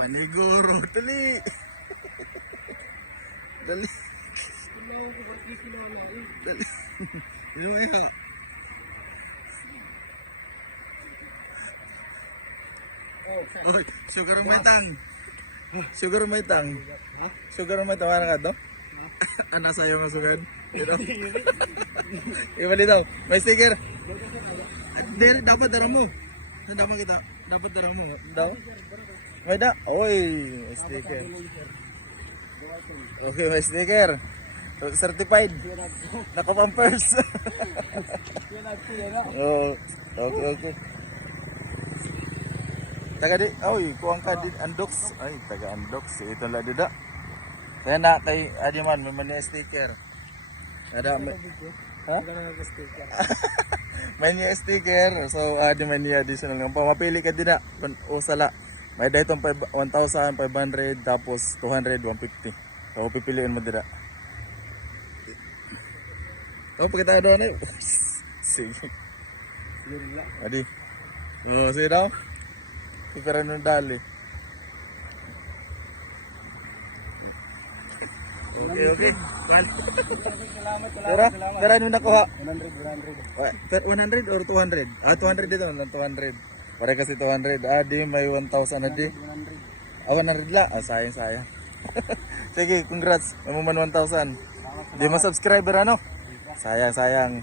Paniguro, dali. Dali. Dali. Dali mo yan. Oy, sugar may tang. Sugar may tang. Sugar may tang, ano ka to? Ano sa'yo ng sugar? Ito? Ibali daw. May sticker. Hindi, dapat dara mo. Dapat kita. Dapat dara mo. Daw? May da? Oy, may sticker. Okay, may sticker. Certified. Naka-pampers. Oh, okay, okay. Taga di, oy, kuang ka din Andox. Ay, taga Andox. Ito lang dida. Kaya na kay Adiman may mani sticker. Ada may ha? May niya sticker. So Adiman niya additional ng pamapili ka dida. O sala. May daytong 1,500 tapos 200 150. So pipiliin mo dida. Oh, pakita daw na. Sige. Adi. Oh, sige daw. Pero nung dali. Okay, okay. Pero ano nakuha? 100 or 200? Ah, 200 dito. 200. Pare kasi 200. Ah, di may 1,000 na di. 100 la. Ah, sayang, sayang. Sige, congrats. May mo man 1,000. Di mo subscriber ano? Sayang, sayang.